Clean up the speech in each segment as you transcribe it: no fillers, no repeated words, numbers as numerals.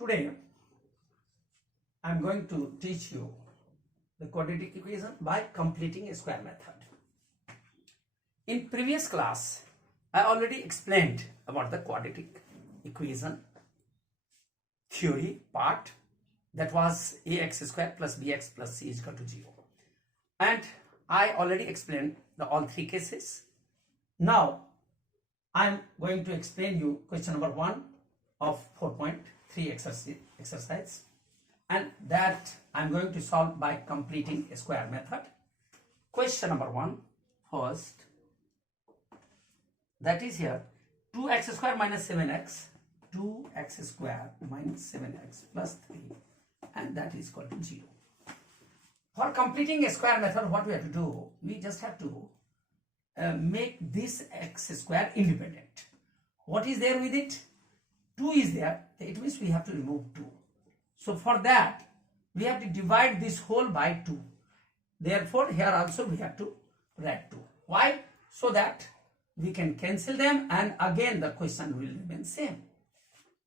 Today I am going to teach you the quadratic equation by completing a square method. In previous class I already explained about the quadratic equation theory part, that was ax square plus bx plus c is equal to 0, and I already explained all three cases. Now I am going to explain you question number 1 of 4.3 exercise, and that I am going to solve by completing a square method. Question number 1 first, that is here 2x square minus 7x, 2x square minus 7x plus 3, and that is equal to 0. For completing a square method, what we have to do, we just have to make this x square independent. What is there with it? 2 is there, it means we have to remove 2. So for that we have to divide this whole by 2. Therefore here also we have to write 2. Why? So that we can cancel them and again the question will remain same.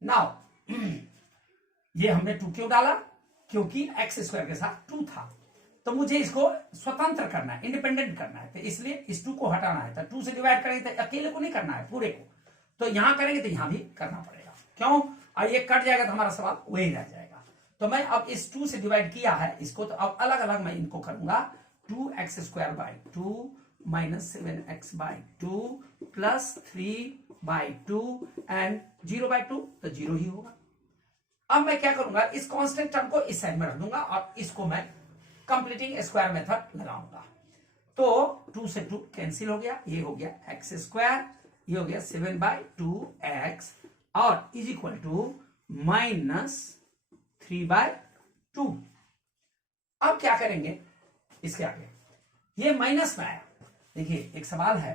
Now ये हमने 2 क्यों डाला? क्योंकि x square के साथ 2 था, तो मुझे इसको स्वतंत्र करना है, इंडिपेंडेंट करना है, तो इसलिए इस 2 को हटाना है। तो 2 से डिवाइड करेंगे तो अकेले को नहीं करना है, पूरे को, तो यहां करेंगे तो यहां भी करना पड़ेगा। क्यों? और ये कट जाएगा तो हमारा सवाल वही रह जाएगा। तो मैं अब इस 2 से डिवाइड किया है इसको, तो अब अलग अलग मैं इनको करूंगा। 2x square by 2 minus 7x by 2 plus 3 by 2 and 0 by 2, तो 0 ही होगा। अब मैं क्या करूंगा, इस कांस्टेंट टर्म को इस साइड में रख दूंगा और इसको मैं कंप्लीटिंग स्क्वायर मेथड लगाऊंगा। तो 2 से 2 कैंसिल हो गया, ये हो गया x स्क्वायर, ये हो गया 7 बाई 2x और is equal to minus 3 by 2। अब क्या करेंगे, इसके आगे ये माइनस में आया। देखिए एक सवाल है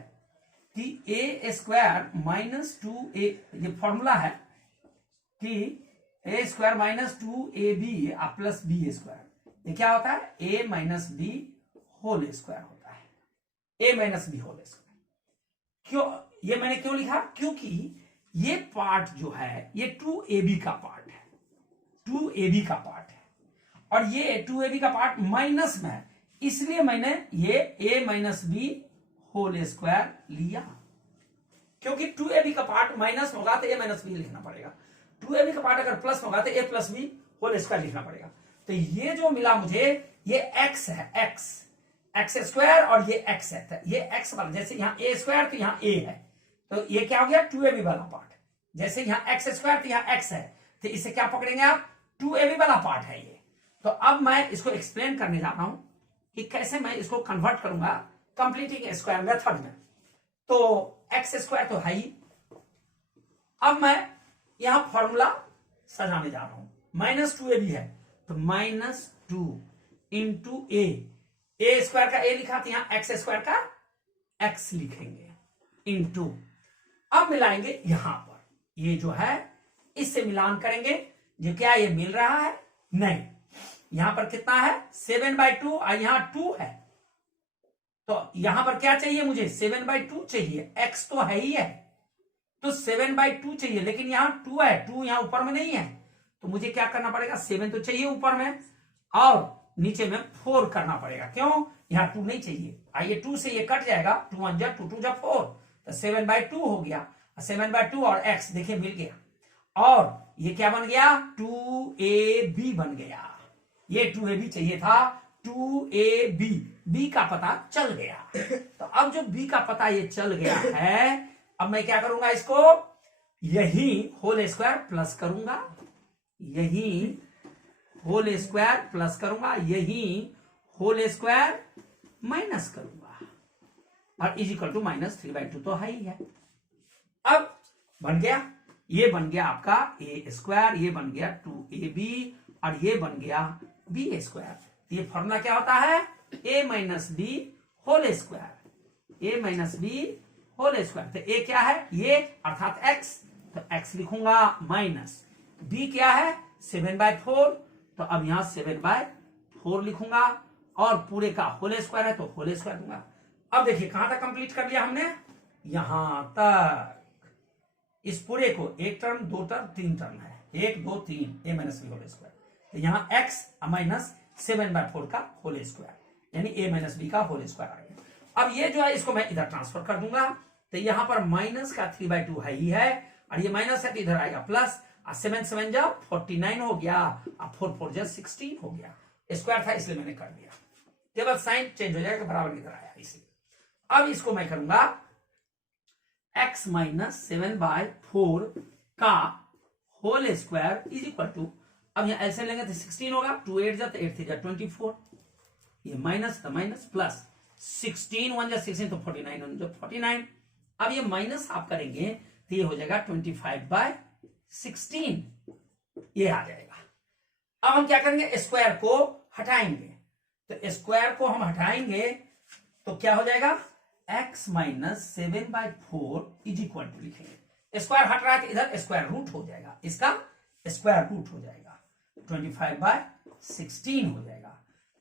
कि a स्क्वायर माइनस 2a, ये फॉर्मूला है कि a square minus 2ab plus b square, ये क्या होता है? a minus B whole square होता है, a minus B whole square. क्यों ये मैंने क्यों लिखा? क्योंकि ये पार्ट जो है ये 2ab का पार्ट है, 2ab का पार्ट है और ये 2ab का पार्ट माइनस में है, इसलिए मैंने ये a minus B whole square लिया। क्योंकि 2ab का पार्ट माइनस होगा तो a माइनस बी लिखना पड़ेगा, 2ab का पार्ट अगर प्लस होगा तो a plus B whole square लिखना पड़ेगा। तो ये जो मिला मुझे ये x है, x स्क्वायर और ये x है, ये x वाला, जैसे यहाँ a स्क्वायर तो यहाँ a है, तो ये क्या हो गया 2ab वाला पार्ट। जैसे यहाँ x स्क्वायर तो यहाँ x है, तो इसे क्या पकड़ेंगे आप? 2ab वाला पार्ट है ये। तो अब मैं इसको एक्सप्लेन करने जा रहा हूं कि कैसे मैं इसको कन्वर्ट करूंगा कंप्लीटिंग स्क्वायर मेथड में। तो x स्क्वायर तो है ही, अब मैं यहां फॉर्मूला सजाने जा रहा हूं। माइनस 2ab है तो माइनस 2 इंटू a स्क्वायर का a लिखा, तो यहां x स्क्वायर का x लिखेंगे इंटू, अब मिलाएंगे यहां पर, ये जो है इससे मिलान करेंगे, जो क्या ये मिल रहा है? नहीं, यहां पर कितना है? 7 बाई 2 और यहां 2 है, तो यहां पर क्या चाहिए मुझे? 7 बाई 2 चाहिए, x तो है ही है, तो 7 बाई 2 चाहिए, लेकिन यहां 2 है, 2 यहां ऊपर में नहीं है, तो मुझे क्या करना पड़ेगा? 7 तो चाहिए ऊपर में और नीचे में 4 करना पड़ेगा। क्यों? यहां 2 नहीं चाहिए, आइए 2 से ये कट जाएगा, 2 1 जा 2 2 जा 4, तो 7 बाई 2 हो गया, 7 बाई 2 और x देखिए मिल गया, और ये क्या बन गया? 2ab बन गया। ये 2ab चाहिए था, 2ab, b का पता चल गया। तो अब जो b का पता ये चल गया है, अब मैं क्या करूंगा? इसको यही होल स्क्वायर प्लस करूंगा, यही होल स्क्वायर प्लस करूंगा, यही होल स्क्वायर माइनस करूंगा, और is equal to minus 3 by 2 तो है ही है। अब बन गया, ये बन गया आपका a स्क्वायर, ये बन गया 2ab और ये बन गया b स्क्वायर। ये फॉर्मूला क्या होता है? a minus B whole square, a minus B whole square. तो a क्या है? ये अर्थात x, तो x लिखूंगा, माइनस b क्या है? 7 बाई 4, तो अब यहां 7 बाई 4 लिखूंगा और पूरे का होल स्क्वायर है तो होल स्क्वायर दूंगा। अब देखिए कहां तक कंप्लीट कर लिया हमने? यहां तक। इस पूरे को एक टर्म, दो टर्म, तीन टर्म है, 1 2 3 a minus B whole square, तो यहाँ x माइनस 7/4 का होल स्क्वायर यानी a माइनस बी का होल स्क्वायर आ गया। अब ये जो है इसको मैं इधर ट्रांसफर कर दूंगा, तो यहाँ पर माइनस का 3/2 है ही है, और ये माइनस है तो इधर आएगा प्लस, 7 7 जा 49 हो गया, अब 4 4 जा 16 हो गया, स्क्वायर था इसलिए मैंने कर दिया, केवल साइन चेंज हो जाएगा, बराबर इधर आया इसलिए। अब इसको मैं करूंगा x माइनस 7/4 का whole square is equal to, अब यहाँ ऐसे लेंगे तो 16 होगा, 2 8 जा तो 8 3 जा 24, ये माइनस तो माइनस प्लस 16 1 जा 16 तो 49 1 जा 49, अब ये माइनस आप करेंगे तो ये हो जाएगा 25/16, ये आ जाएगा। अब हम क्या करेंगे, स्क्वायर को हटाएंगे, तो स्क्वायर को हम हटाएंगे तो क्या हो जाएगा, x minus 7/4 is equal to लिखेंगे, स्क्वायर हट रहा है तो इधर स्क्वायर रूट हो जाएगा, इसका स्क्वायर रूट हो जाएगा 25/16 हो जाएगा।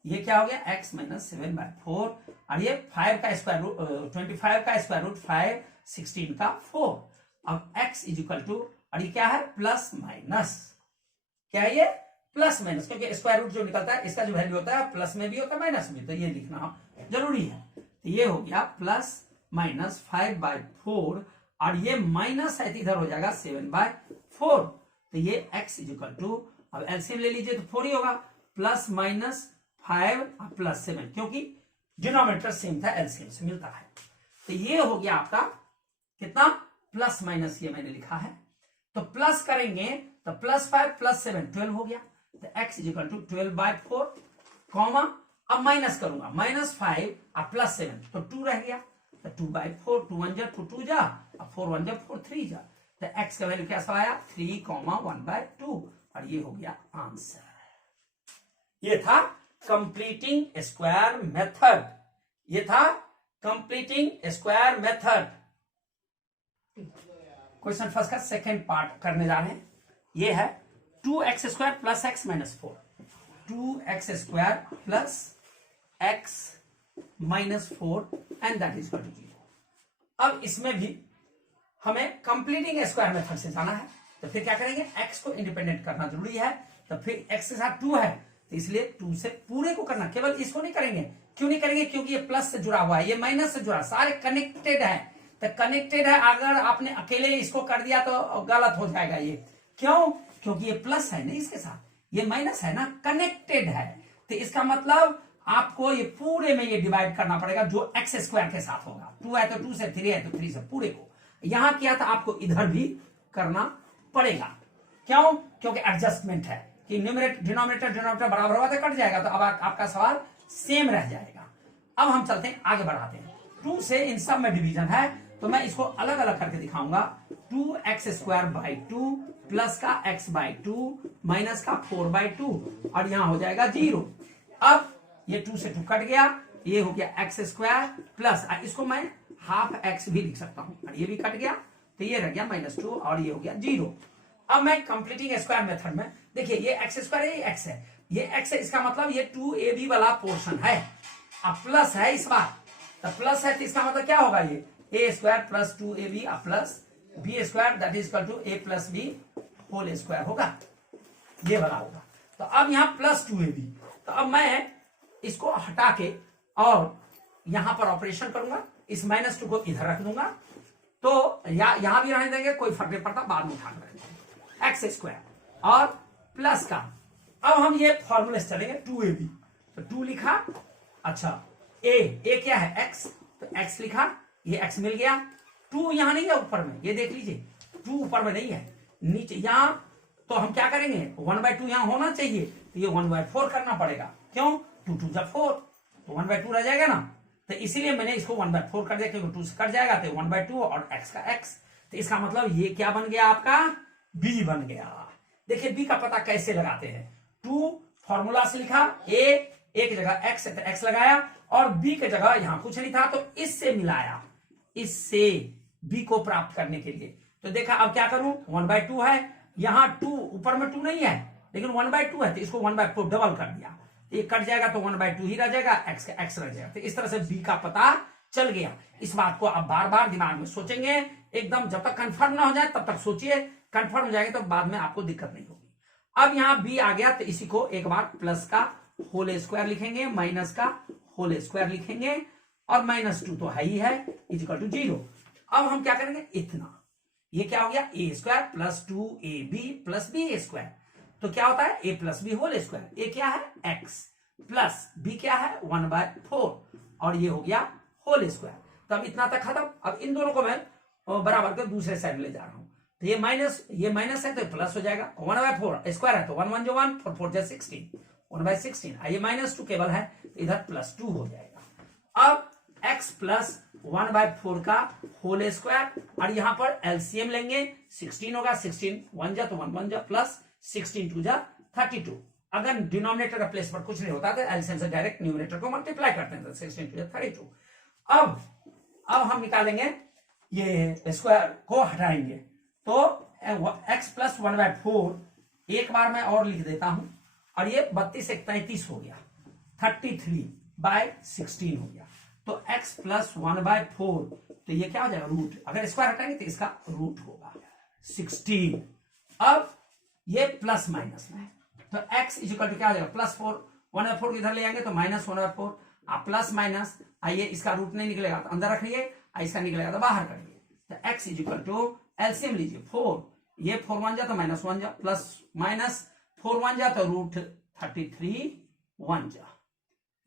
ये क्या हो गया, x माइनस 7/4, और ये 5 का स्क्वायर रूट 25 का स्क्वायर रूट 5, 16 का 4, अब x इज इक्वल टू, और ये क्या है, प्लस माइनस, क्या है ये, प्लस माइनस, क्योंकि स्क्वायर रूट जो निकलता है इसका जो वैल्यू होता है प्लस में भी होता है माइनस में, तो ये लिखना जरूरी है, तो ये हो गया प्लस माइनस 5/4, और ये माइनस है तो इधर हो जाएगा 7/4, तो ये x इज इक्वल टू, अब एलसीएम ले लीजिए तो 4 ही होगा, प्लस माइनस 5 प्लस 7, क्योंकि डिनोमिनेटर सेम था, एलसीएम से मिलता है, तो ये हो गया आपका कितना, प्लस माइनस, ये मैंने लिखा है, तो प्लस करेंगे तो प्लस 5 प्लस 7 12 हो गया, तो x is equal to 12/4, comma, अब माइनस करूंगा, माइनस 5 और प्लस 7 तो 2 रह गया, तो 2/4, 2 1 जा 2 2 जा, अब 4 1 जा 4 3 जा, तो x का वैल्यू कैसा आया, 3,1/2, और ये हो गया आंसर। ये था कंप्लीटिंग स्क्वायर मेथड, ये था completing square method. Question first का सेकेंड पार्ट करने जा रहे हैं, ये है 2x² plus x minus 4, 2x² plus x minus 4 and that is equal to 0। अब इसमें भी हमें कंप्लीटिंग स्क्वायर मेथड से जाना है, तो फिर क्या करेंगे, x को इंडिपेंडेंट करना जरूरी है, तो फिर x के साथ 2 है तो इसलिए 2 से पूरे को करना, केवल इसको नहीं करेंगे, क्यों नहीं करेंगे, क्योंकि ये प्लस से जुड़ा हुआ है, ये माइनस से जुड़ा, सारे कनेक्टेड है, तो कनेक्टेड है, अगर आपने अकेले इसको कर दिया तो गलत हो जाएगा, ये क्यों, क्योंकि ये प्लस है ना इसके साथ, ये माइनस है ना, कनेक्टेड है, तो इसका मतलब आपको ये पूरे में ये डिवाइड करना पड़ेगा जो x² के साथ होगा, 2 है तो 2 से, 3 है तो 3 से, पूरे को यहां किया था, आपको इधर भी करना पड़ेगा, क्यों, क्योंकि एडजस्टमेंट है कि डिनोमिनेटर बराबर हुआ तो कट जाएगा, तो अब आपका सवाल सेम रह जाएगा। अब हम चलते हैं आगे बढ़ाते हैं, 2 से इन सब में डिवीजन है, तो मैं इसको अलग अलग करके दिखाऊंगा, 2x² 2 प्लस का x/2 माइनस का 4/2, और यहां हो जाएगा 0। अब ये 2 से 2 कट गया, ये हो गया x² प्लस, इसको मैं हाफ x भी लिख सकता हूं, और ये भी कट गया, तो ये रह गया -2, और ये हो गया 0। अब मैं कंप्लीटिंग स्क्वायर मेथड में, देखिए ये x² है, ये x है, ये x है, इसका मतलब ये 2ab वाला पोर्शन है, अब प्लस है इस बार, तो प्लस है तो इसका मतलब क्या होगा, ये a² plus 2ab plus b² that is equal to a plus b whole square होगा, ये वाला होगा। तो अब यहाँ प्लस 2ab, तो अब मैं इसको हटा के और यहां पर ऑपरेशन करूंगा, इस -2 को इधर रख दूंगा, तो यहां भी रहने देंगे, कोई फर्क नहीं पड़ता, बाद में उठा कर x² और प्लस का, अब हम ये फॉर्मूले से चलेंगे, 2ab, तो 2 लिखा, अच्छा a क्या है x, तो x लिखा, ये x मिल गया, 2 यहां नहीं है ऊपर में, ये देख लीजिए 2 ऊपर में नहीं है, नीचे यहां, तो हम क्या करेंगे, 1/2 यहां होना चाहिए, तो ये 1/4 करना पड़ेगा, क्यों, 2 2 जा 4, तो 1/2 रह जाएगा ना, तो इसीलिए मैंने इसको 1/4 कर दिया, क्योंकि 2 से कट जाएगा तो 1/2 और x का x, तो इसका मतलब ये क्या बन गया आपका, b बन गया। देखिए b का पता कैसे लगाते हैं, 2 फॉर्मूला से लिखा, a की जगह x तो x लगाया, और b की जगह यहां कुछ नहीं था तो इससे मिलाया, इससे b को प्राप्त करने के लिए, तो देखा अब क्या करूं, 1/2 है, यहां 2 ऊपर में 2 नहीं है, लेकिन 1/2 है, तो इसको 1/4 डबल कर दिया, ये कट जाएगा तो 1/2 ही रह जाएगा, x का x रह जाएगा, तो इस तरह से b का पता चल गया। इस बात को आप बार बार दिमाग में सोचेंगे, एकदम जब तक कंफर्म ना हो जाए तब तक सोचिए, कंफर्म हो जाएगा तो बाद में आपको दिक्कत नहीं होगी। अब यहां b आ गया तो इसी को एक बार प्लस का होल स्क्वायर लिखेंगे, माइनस का होल स्क्वायर लिखेंगे, और -2 तो है ही है, इक्वल टू 0। अब हम क्या करेंगे, इतना, ये क्या हो गया a square plus 2ab plus b square, तो क्या होता है a plus B whole square. a क्या है x प्लस b क्या है 1/4, और ये हो गया होल स्क्वायर। तब इतना तक खत्म। अब इन दोनों को मैं बराबर के दूसरे साइड में ले जा रहा हूं, तो ये माइनस है तो प्लस हो जाएगा, 1/4 स्क्वायर है तो 1 1 जो 1, 4 4 16, 1/16। ये -2 केवल है तो इधर +2 हो जाएगा। अब x प्लस 1/4 का होल स्क्वायर, और यहां पर एलसीएम लेंगे, 16 होगा, 16 1 जा तो 1 1 जा, प्लस 16 2 जा 32। अगर डिनोमिनेटर का प्लेस पर कुछ नहीं होता तो एलसीएम से डायरेक्ट न्यूमरेटर को मल्टीप्लाई करते हैं, तो 16 2 जा 32। अब हम निकालेंगे, ये स्क्वायर को हटाएंगे तो x प्लस 1/4 एक बार मैं और लिख देता हूं, और ये 32 1 33 हो गया, 33/16 हो गया। तो x प्लस 1/4, तो ये क्या हो जाएगा, रूट, अगर स्क्वायर हटाएंगे तो इसका रूट होगा 16। अब ये प्लस माइनस में, तो x इक्वल टू क्या हो जाएगा, +4, 1/4 इधर ले आएंगे तो -1/4, आप प्लस माइनस, आइए इसका रूट नहीं निकलेगा तो अंदर रखिए, इसका निकलेगा तो बाहर करिए, तो x इक्वल टू एलसीएम लीजिए 4, ये 4 1 जा तो -1 जा, प्लस माइनस 4 1 जा तो √33 1 जा,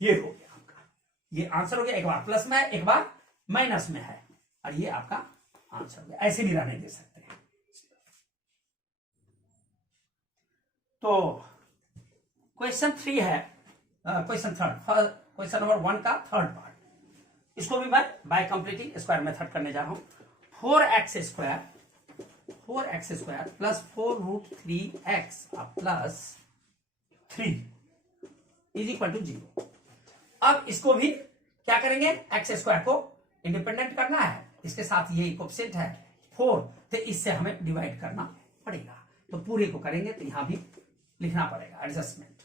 ये हो गया आपका, ये आंसर हो गया। एक बार प्लस में है, एक बार माइनस में है, और ये आपका आंसर हो गया। ऐसे भी रहने दे सकते हैं। तो क्वेश्चन 3 है, क्वेश्चन नंबर 1 का थर्ड पार्ट, इसको भी मैं बाय कंप्लीटिंग स्क्वायर मेथड करने जा रहा हूं। 4x square plus 4√3x plus 3 is equal to 0। अब इसको भी क्या करेंगे, x स्क्वायर को इंडिपेंडेंट करना है, इसके साथ ये कोएफिशिएंट है 4, तो इससे हमें डिवाइड करना पड़ेगा, तो पूरे को करेंगे तो यहां भी लिखना पड़ेगा एडजस्टमेंट।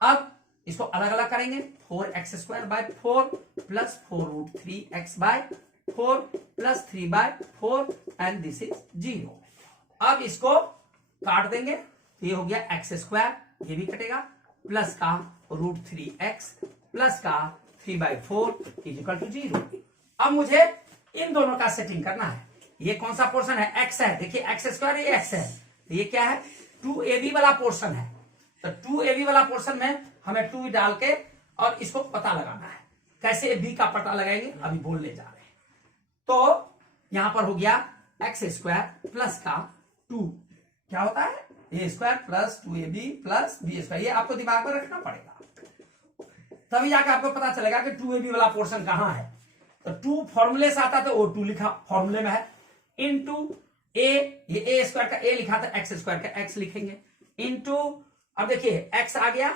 अब इसको अलग अलग करेंगे, 4x square by 4 plus 4√3x by 4 plus 3/4 and this is 0। अब इसको काट देंगे तो ये हो गया x स्क्वायर, ये भी कटेगा, प्लस का √3x प्लस का 3/4 इज इक्वल टू 0। अब मुझे इन दोनों का सेटिंग करना है। ये कौन सा पोर्शन है, x है, देखिए x स्क्वायर ये x है, तो ये क्या है 2ab वाला पोर्शन है, तो 2ab वाला पोर्शन में हमें 2 डाल के और इसको पता लगाना है। कैसे b का पता लगाएंगे अभी बोलने जा रहे हैं। तो यहां पर हो गया x स्क्वायर प्लस का 2, क्या होता है a square plus 2ab plus b square, ये आपको दिमाग में रखना पड़ेगा, तभी जाके आपको पता चलेगा कि 2ab वाला पोर्शन कहां है। तो 2 फॉर्मूले से आता तो ओ 2 लिखा फॉर्मूले में है, इनटू a, ये a स्क्वायर का a लिखा था, x स्क्वायर का x लिखेंगे, इनटू, अब देखिए x आ गया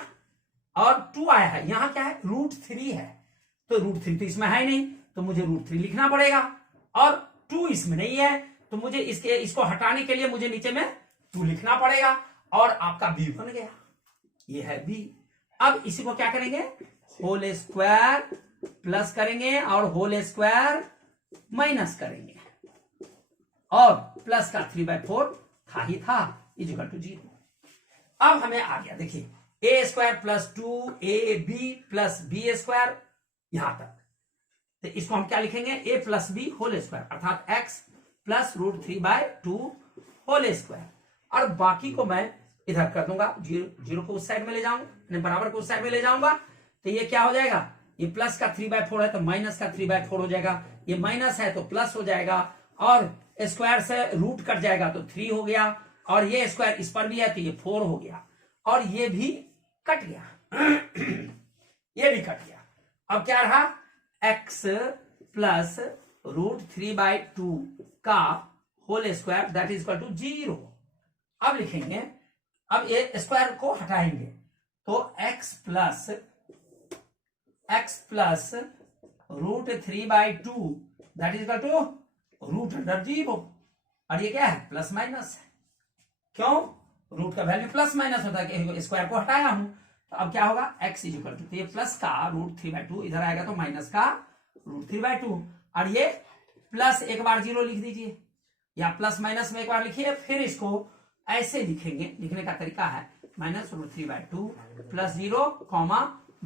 और 2 आया है, यहां क्या है √3 है, तो √3 तो इसमें है नहीं, तो मुझे √3 लिखना पड़ेगा, और 2 इसमें नहीं है, तो मुझे इसको हटाने के लिए मुझे नीचे में 2 लिखना पड़ेगा, और आपका b बन गया, ये है b। अब इसी को क्या करेंगे, होल स्क्वायर प्लस करेंगे और होल स्क्वायर माइनस करेंगे, और प्लस का 3/4 था ही था, इक्वल टू 0। अब हमें आ गया, देखिए a square plus 2ab plus b square यहां तक, तो इसको हम क्या लिखेंगे, a plus b whole square, अर्थात x प्लस √3/2 होल स्क्वायर, और बाकी को मैं इधर कर दूंगा, 0 को उस साइड में ले जाऊंगा, बराबर को उस साइड में ले जाऊंगा, तो ये क्या हो जाएगा, ये प्लस का 3/4 है तो माइनस का 3/4 हो जाएगा, ये माइनस है तो प्लस हो जाएगा, और स्क्वायर से रूट कट जाएगा तो 3 हो गया, और ये स्क्वायर इस पर भी है तो ये 4 हो गया, और ये भी कट गया ये भी कट गया। अब क्या रहा, x प्लस √3/2 का whole square that is equal to 0। अब लिखेंगे, अब ये स्क्वायर को हटाएंगे तो x plus √3/2 that is equal to √0, और ये क्या है प्लस माइनस है, क्यों, रूट का वैल्यू प्लस माइनस होता है, स्क्वायर को हटाया हूं, तो अब क्या होगा x इज इक्वल टू, ये प्लस का √3/2 इधर आएगा तो माइनस का √3/2, और ये प्लस एक बार 0 लिख दीजिए, या प्लस माइनस में एक बार लिखिए, फिर इसको ऐसे लिखेंगे। लिखने का तरीका है -√3/2 प्लस 0 कॉमा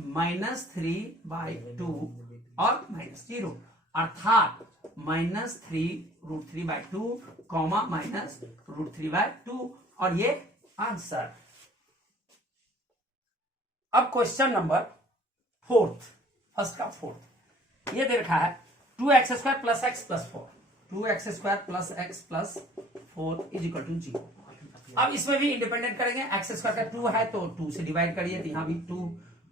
-3/2 और -0, अर्थात -3√3/2 कॉमा -√3/2 और ये आंसर। अब क्वेश्चन नंबर फर्स्ट का फोर्थ, ये दे रखा है 2x² + x + 4, 2x² + x + 4 = 0। अब इसमें भी इंडिपेंडेंट करेंगे, x² का 2 है तो 2 से डिवाइड करिए, तो यहां भी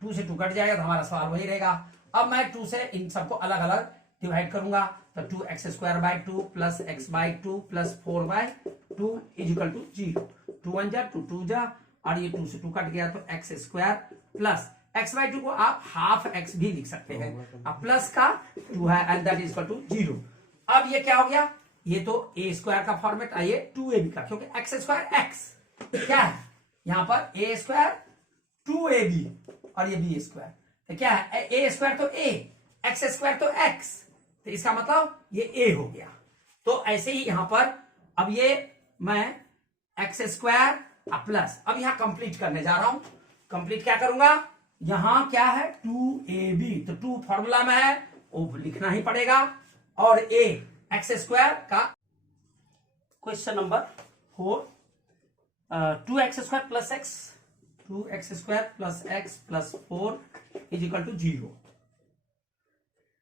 2 से 2 कट जाएगा, तो हमारा सवाल वही रहेगा। अब मैं 2 से इन सबको अलग अलग डिवाइड करूंगा, तो 2x² / 2 + x/2 + 4/2 = 0। 2 1 जा 2 2 जा, और ये 2 से 2 कट गया, तो x² + x/2 को आप हाफ x भी लिख सकते हैं, अब प्लस का 2 है एंड दैट = 0। अब ये क्या हो गया, ये तो a² का फॉर्मेट, आइए 2ab का, क्योंकि x² x क्या है यहां पर, a² 2ab और ये b², तो क्या है a² तो a, x² तो x, तो इसका मतलब ये a हो गया। तो ऐसे ही यहां पर अब ये मैं x² प्लस, अब यहां कंप्लीट करने जा रहा हूं। कंप्लीट क्या करूंगा, यहां क्या है 2ab, तो 2 फॉर्मूला में है वो लिखना ही पड़ेगा, और a x² का। Question number 4, 2x² + x, 2x² + x + 4 = 0।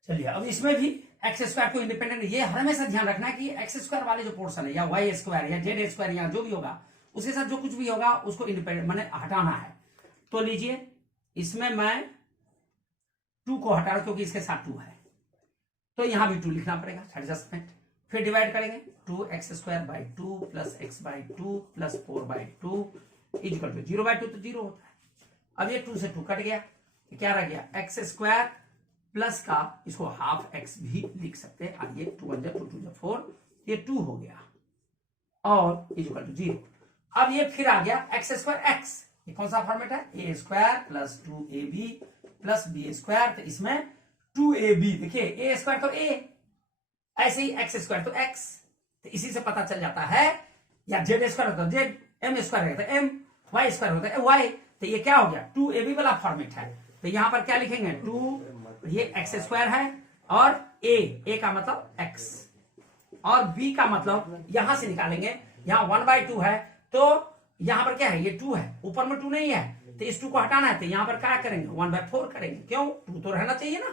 चलिए अब इसमें भी x² को इंडिपेंडेंट, ये हमेशा ध्यान रखना है कि x² वाले जो पोर्शन है या y² या z² या जो भी होगा उसके साथ जो कुछ भी होगा उसको इंडिपेंडेंट मैंने हटाना है। तो लीजिए इसमें मैं 2 को हटा रहा क्योंकि इसके साथ 2 है, तो यहां भी 2 लिखना पड़ेगा, एडजस्टमेंट। फिर डिवाइड करेंगे, 2x² / 2 + x/2 + 4/2 = 0/2, तो 0 होता है। अब ये 2 से 2 कट गया, तो क्या रह गया, x² प्लस का इसको हाफ x भी लिख सकते हैं, और ये 2 1 जा 2 2 जा 4, ये 2 हो गया और = 0। अब ये फिर आ गया x² x, ये कौन सा फॉर्मेट है, a² + 2ab + b², तो इसमें 2ab, देखिए a² तो a, ऐसे ही x² तो x, तो इसी से पता चल जाता है, या z² होता है z, m² होता है m, y² होता है y, तो ये क्या हो गया 2ab वाला फॉर्मेट है। तो यहां पर क्या लिखेंगे, 2, ये x² है, और a का मतलब x, और b का मतलब यहां से निकालेंगे, यहां 1/2 है, तो यहां पर क्या है, ये 2 है, ऊपर में 2 नहीं है, तो इस 2 को हटाना है, तो यहां पर क्या करेंगे 1/4 करेंगे, क्यों 2 तो रहना चाहिए ना,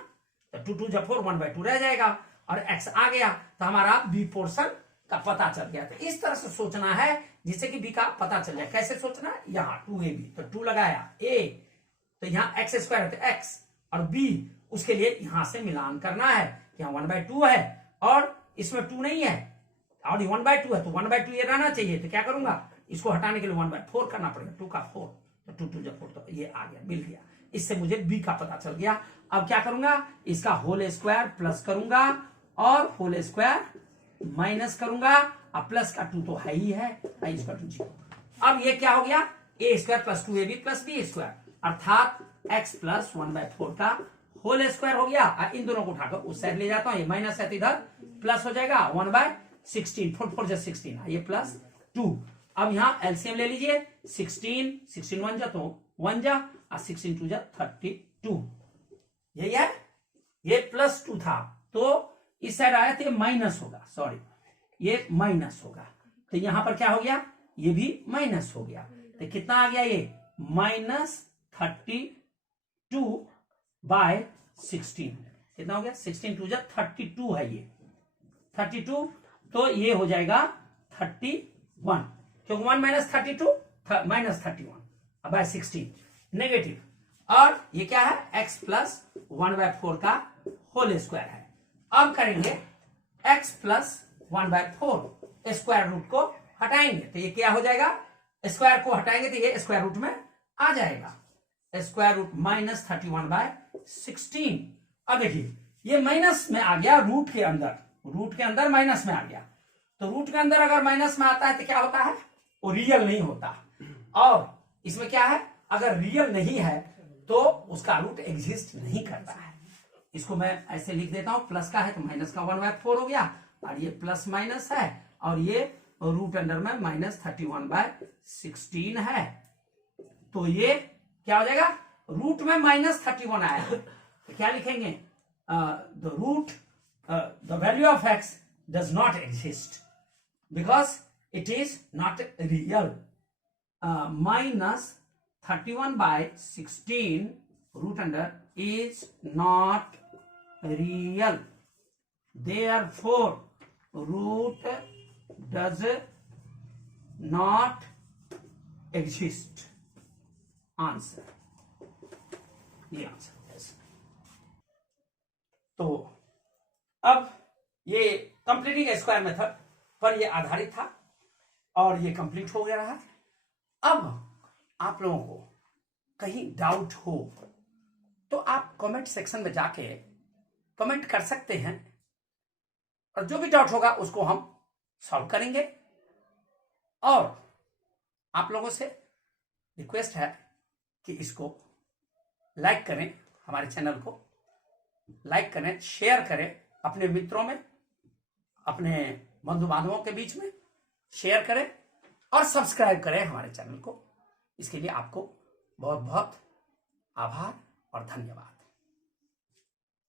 तो 2 2 जा 4, 1/2 रह जाएगा, और x आ गया, तो हमारा b पोर्शन का पता चल गया। तो इस तरह से सोचना है जिससे कि b का पता चल जाए। कैसे सोचना है, यहाँ 2ab, तो 2 लगाया, a तो यहाँ x² है तो x, और b उसके लिए यहां से मिलान करना है, यहाँ 1/2 है और इसमें 2 नहीं है, और 1/2 है, तो 1/2 ये रहना चाहिए, तो क्या करूंगा, इसको हटाने के लिए 1/4 करना पड़ेगा, 2 का 4, तो 2 2 जा 4, तो ये आ गया, मिल गया, इससे मुझे b का पता चल गया। अब क्या करूंगा, इसका होल स्क्वायर प्लस करूंगा और होल स्क्वायर माइनस करूंगा, अब प्लस का 2 तो है ही है, = 0। अब ये क्या हो गया, a² + 2ab + b², अर्थात x + 1/4 का होल स्क्वायर हो गया। इन दोनों को उठाकर उस साइड ले जाता हूं, ये माइनस है तो इधर प्लस हो जाएगा, 1/16, 4 4 जा 16, ये +2। अब यहाँ एलसीएम ले लीजिए, 16 1 जा तो 1 जा, और 16 2 जा 32, यही है, ये +2 था, तो इस साइड आया तो ये माइनस होगा, सॉरी ये माइनस होगा, तो यहां पर क्या हो गया, ये भी माइनस हो गया, तो कितना आ गया, ये -32/16, कितना हो गया, 16 2 जा 32 है, ये 32, तो ये हो जाएगा 31, क्योंकि 1 - 32 -31 बाय 16 नेगेटिव, और ये क्या है, x + 1/4 का होल स्क्वायर है। अब करेंगे x + 1/4, स्क्वायर रूट को हटाएंगे, तो ये क्या हो जाएगा, स्क्वायर को हटाएंगे तो ये स्क्वायर रूट में आ जाएगा, स्क्वायर रूट -31/16। अब देखिए ये माइनस में आ गया, रूट के अंदर माइनस में आ गया, तो रूट के अंदर अगर माइनस में आता है तो क्या होता है, वो रियल नहीं होता, और इसमें क्या है, अगर रियल नहीं है तो उसका रूट एग्जिस्ट नहीं करता है। इसको मैं ऐसे लिख देता हूं, प्लस का है तो माइनस का 1/4 हो गया, और ये प्लस माइनस है, और ये रूट अंडर में -31/16 है। तो ये क्या हो जाएगा, रूट में -31 आया है तो क्या लिखेंगे, the root the value of x does not exist because it is not real. -31/16 root under is not real, therefore root does not exist। Answer, ये आंसर है। तो अब ये कंप्लीटिंग स्क्वायर मेथड पर ये आधारित था और ये कंप्लीट हो गया रहा। अब आप लोगों को कहीं डाउट हो तो आप कमेंट सेक्शन में जाके कमेंट कर सकते हैं और जो भी डाउट होगा उसको हम सॉल्व करेंगे। और आप लोगों से रिक्वेस्ट है कि इसको लाइक करें, हमारे चैनल को लाइक करें, शेयर करें अपने मित्रों में, अपने बंधु बांधवों के बीच में शेयर करें और सब्सक्राइब करें हमारे चैनल को। इसके लिए आपको बहुत बहुत आभार और धन्यवाद।